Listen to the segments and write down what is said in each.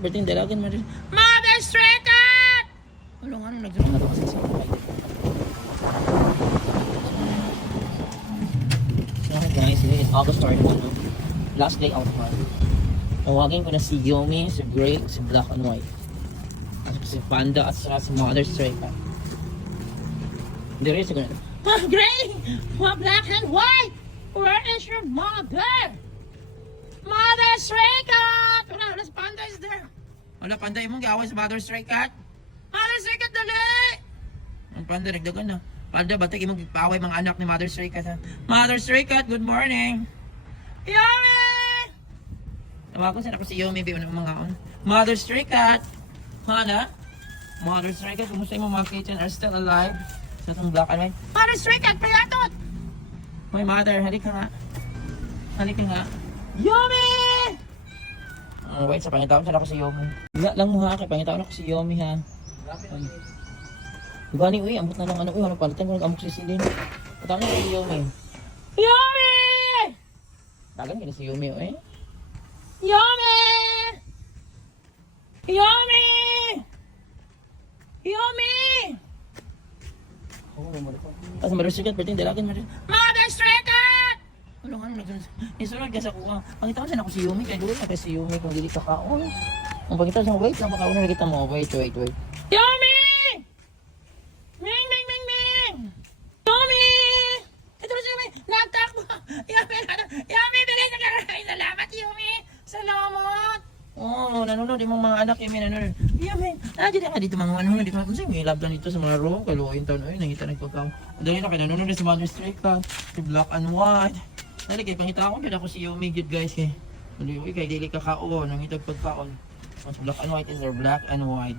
Berting dalagan mo rin. Mother Stray Cat! Ano nagsunod na ito kasi sa mga so guys, today is August 31. Last day out month. Tawagin ko na si Yomi, si Gray, si Black and White. At si Panda at saka si Mother Stray Cat. Hindi rin siguro. Gray! Black and White! Where is your mother? Mother Stray Cat! Wala, si Panda is there. Wala, Panda, imong gawin sa Mother Stray Cat? Mother Stray Cat, dali! Ang Panda, nagdagan na. Panda, ba't imong paway mga anak ni Mother Stray Cat? Ha? Mother Stray Cat, good morning! Yomi! Tawagan sana ko si Yomi, biyo ng mga on. Mother Stray Cat! Hana? Mother Stray Cat, kumusta yung mga kitchen are still alive? Sa itong Black and White. Mother Stray Cat, payatot! My mother, halika nga. Halika nga. Yomi! Wait, sa pangitawin sana ko si Yomi. Wala lang mo ha, kaya pangitawin ako si Yomi ha. Diba ni, uy, ambot na lang ano, uy, ano palitan ko nag-amok si Silin. Patawin ako si Yomi. Yomi! Tagan ka na si Yomi, uy. Yomi! Yomi! Yomi! Tapos Mother Stray Cat, Berting dalagan mo rin. Mother Stray Cat! Ano nagsunod? Isunod ka sa kuha. Pangitawin sana ako si Yomi, kaya doon na si Yomi kung dili ka kaon. Ang pangitawin sana, wait lang, baka una nakita mo. Wait. Yomi! Ming! Yomi! Ito na si Yomi! Nagtakbo! Yomi, bilis! Salamat, Yomi! Salamat! Oh, nanonood yung mga anak Yomi, nanonood. Yomi! Dito nga dito mga ano, dito kung saan may lab lang dito sa mga room. Kaluoyin taon, ay, nangita nagpagkaw. Dali na kayo, nanonood si Mother Stray Cat, si Black and White. Dali kayo, pangita ko, dyan ako si Yomi, good guys, eh. Dali, uy, kayo dili kakaon, nangitag pagkaon. Si Black and White is their Black and White.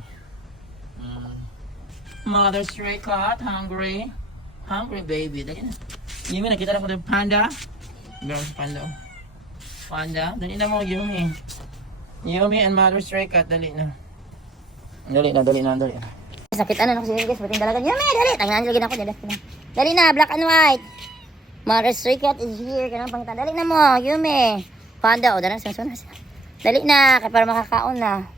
Mother Stray Cat, hungry. Hungry baby, dali na. Yomi, nakita na ko ng Panda. Meron si Panda. Panda, dali na mo, Yomi. Yomi and Mother Stray Cat, dali na. Dali na. Sakit ano kasi guys, bating dalagan. Yomi, dali. Tangan lagi na ako, dali na, Black and White. Mother Stray Cat is here. Kanang pangitan. Dali na mo, Yomi. Panda, o, dali na. Dali na, kaya para makakaon na.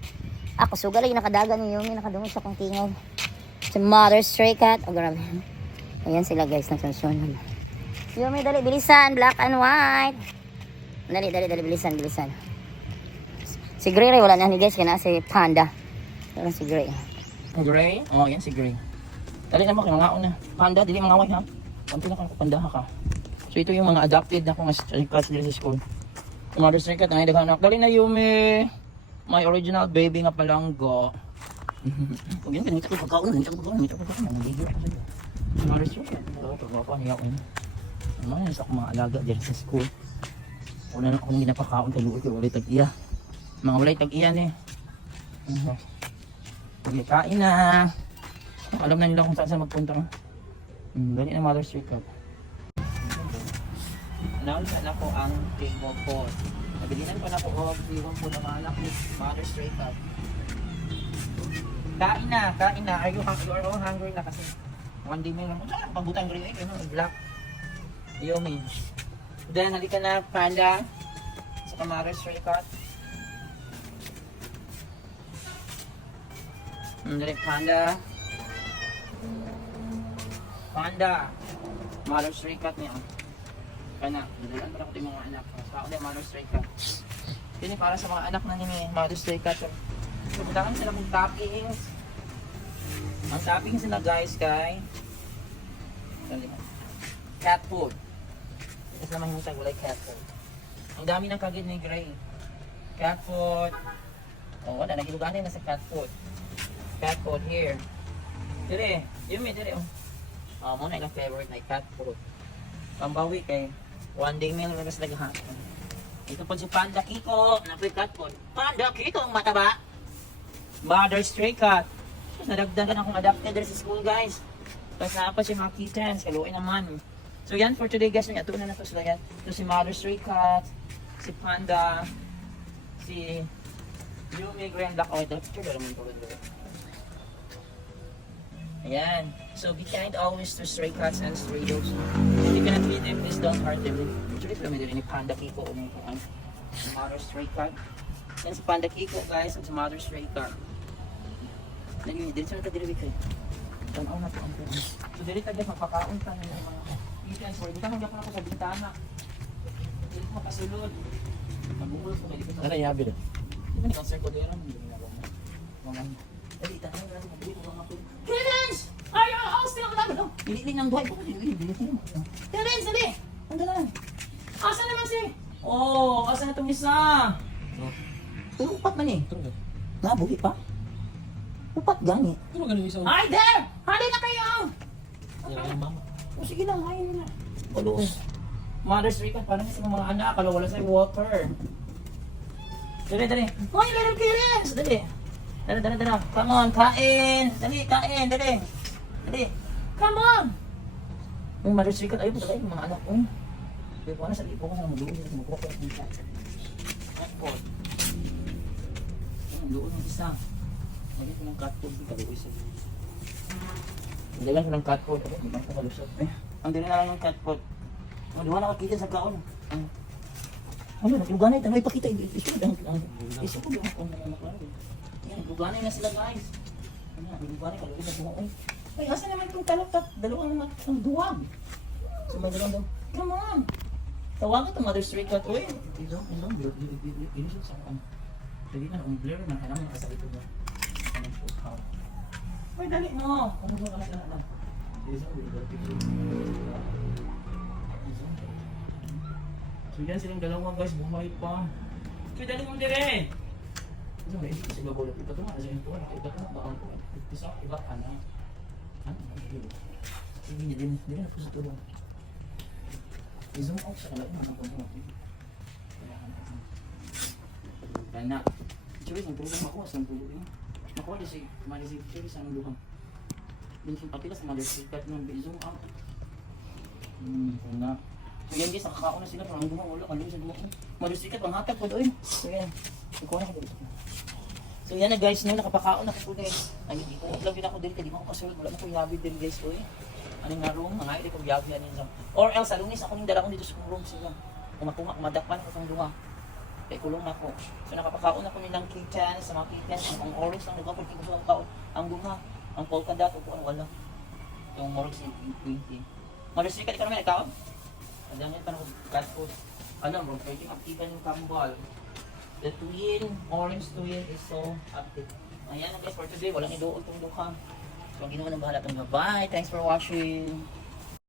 Ako, suga lagi nakadagan ni Yomi, nakadungod sa kong tingog. Si Mother Stray Cat. O, grabe. Ayan sila guys, nagsunod. Yomi, dali, bilisan. Black and White. Dali, bilisan. Si Gray, wala na ni guys, kaya na si Panda. Wala si Gray. Gray? Oh, yan si Gray. Dali na mo, kaya mga na. Panda, dili mga away ha. Kanto na ka, Panda ka. So ito yung mga adopted na kong class dito sa school. Mother Stray Cat, nangyay anak. Dali na Yomi. My original baby nga palanggo. Huwag yan, ganito ko pagkaon. Mother Stray Cat. Pagkakaon niya ako. Naman, isa akong mga alaga dyan sa school. Una na akong ginapakaon kay Luoy, kaya walay tag-iya. Mga walay tag-iyan eh. Pagkain na. Alam na nila kung saan magpunta. Dali na Mother Stray Cat. Announcement na po ang table po. Nabilinan ko na po o table po ng mga anak ni Mother Stray Cat. Kain na. Are you all hungry na kasi? One day may lang. Pagutang rin eh. Black. Yomi. Then, halika na Panda. Sa Mother Stray Cat. Dali Panda. Mother Stray Cat niya. Kana, dadalan para ko yung mga anak. Sa ako Mother Stray Cat. Ini para sa mga anak na ni Mother Stray Cat. So, kailangan sila mong toppings. Ang toppings nila guys kay cat food. Kasi naman yung tagulay cat food. Ang dami ng kagid ni Gray. Cat food. Oo, nagiluganin na sa cat food. Cat food here. Dire, Yomi, dire. Muna ilang favorite na cat food. Pambawi kay one day meal na mas naghahapon. Ito po si Panda Kiko, cat food. Panda Kiko ang mataba. Mother Stray Cat. Nadagdagan akong adapted sa school guys. Tapos na pa si mga kittens, kaluin naman. So yan for today guys, may atunan na to sila yan. Ito si Mother Stray Cat, si Panda, si Yomi, Grand Black. Okay, the picture naman po. Ayan. So be kind always to stray cats and stray dogs. If you cannot feed them, please don't hurt them. Actually, kami din ni Panda Kiko. Mother Stray Cat. Yan si Panda Kiko guys, at si Mother Stray Car. Dito sa nagkadiriwik kayo. Tanaw na po ang po. So dito guys, magpakaon ka na yung mga weekends. Or dito hanggang ako sa bintana. Dito makasulod. Mag-uulog ko kayo dito. Ano yabi rin? Diba ni Cancer Cordero? Hindi ginagawa mo. Mga dali, tanong na mga dito mga po. Credence! Are you all still alive? Dili ng buhay ko. Dili. Credence, dali! Ang dalan. Asa naman si? Oh, asa na itong isa? Upat man eh. Nabuhi pa? Upat gani. Ano ganun isang? Hi there! Hali na kayo! Ay, mama. O sige lang, ayaw na. Ulo. Mother's Day ka, parang sa mga anak, kala wala sa'yo water. Dali. Hoy, little kids! Dali. Dali. Come on, kain! Dali. Come on! Yung Mother's Day ka, ayaw mo talaga yung mga anak ko. Kaya kung ano sa lipo ko na mag-uwi, magkuha ko yung isa. Catfood. Ang luon ng isa. Lagyan ko ng cat food dito, kagawa isa. Lagyan ko ng cat food. Hindi ko kalusot. Ang dili na lang ng cat food. Diwa na kakita sa kaon. Ano, nagluganay. Tanong ipakita. Isunod ang yan, nagluganay na sila guys. Nagluganay, kalugin na buhay. Ay, asa naman itong talap-tap? Dalawang duwag. So, may dalawang. Come on. Tawagan itong Mother's Day cat. Uy, ito, ini siya sa ano. Dali na, ang blur na, kailangan makasakit ito. Uy, dali mo. Ano ba ka na? So yan silang dalawa guys, buhay pa. Uy, dali mo dire. Ano ba, hindi ko sila bulot. Ito nga, nasa yung tuwa. Ito nga, baan ko. Isa, iba ka na. Ano? Sige niya din. Hindi na po sa tulong. I-zoom out sa kalain. Ano ko mo? Kaya na. Choy, ang tulong ako. Saan tulong yun? Nakuha din si Marisig Choy sa anong luhang. Din siya patila sa Marisig Kat ng i-zoom out. Kaya na. So yan guys, nakakaon na sila. Parang gumawa ulo. Ano sa gumawa? Marisig Kat, panghatag po doon. So yan. Ikuha na ko dito. So yan na guys, nung nakapakaon na ko guys. Ay, hindi ko lang din ako dito. Di mo ako kasunod. Wala mo ko yabi din guys. Uy. Ano nga room? Mga hindi ko yabi yan yun. Or else, sa lunis ako yung dala ko dito sa room sila. Kumakunga, kumadakpan ko itong luha. Kaya kulong na ako. So nakapakaon ako nilang kitchen, sa mga kitchen. Ang orange lang nagkapag ko sa kaon. Ang bunga, ang polka dot, kung ano wala. Yung morog si 20. Malusika, di ka naman nagkaon? Alam niya pa na cat food. Alam mo, pwede aktivan yung kambal. The twin, orange twin is so active. Ayan na guys for today, walang idool itong dukha. So ang ginawa ng bahala itong bye. Thanks for watching.